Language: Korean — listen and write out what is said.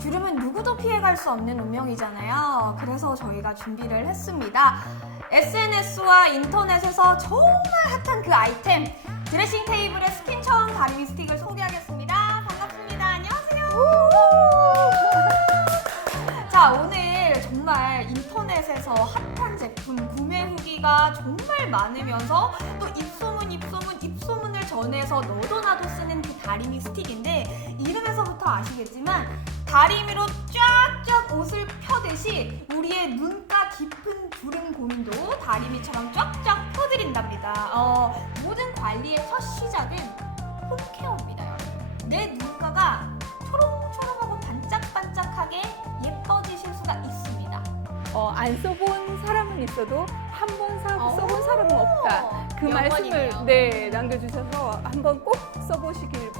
주름은 누구도 피해갈 수 없는 운명이잖아요. 그래서 저희가 준비를 했습니다. SNS와 인터넷에서 정말 핫한 그 아이템 드레싱 테이블의 스킨 처음 다리미 스틱을 소개하겠습니다. 반갑습니다. 안녕하세요. 자 오늘 정말 인터넷에서 핫한 제품 구매 후기가 정말 많으면서 또 입소문 입소문 입소문을 전해서 너도 나도 쓰는 그 다리미 스틱인데 이름에서부터 아시겠지만 다리미로 쫙쫙 옷을 펴듯이 우리의 눈가 깊은 주름 고민도 다리미처럼 쫙쫙 펴드린답니다. 어, 모든 관리의 첫 시작은 홈케어입니다. 내 눈가가 초롱초롱하고 반짝반짝하게 예뻐지실 수가 있습니다. 어, 안 써본 사람은 있어도 한 번 써본 오, 사람은 없다. 그 명언이네요. 말씀을 네 남겨주셔서 한번 꼭 써보시길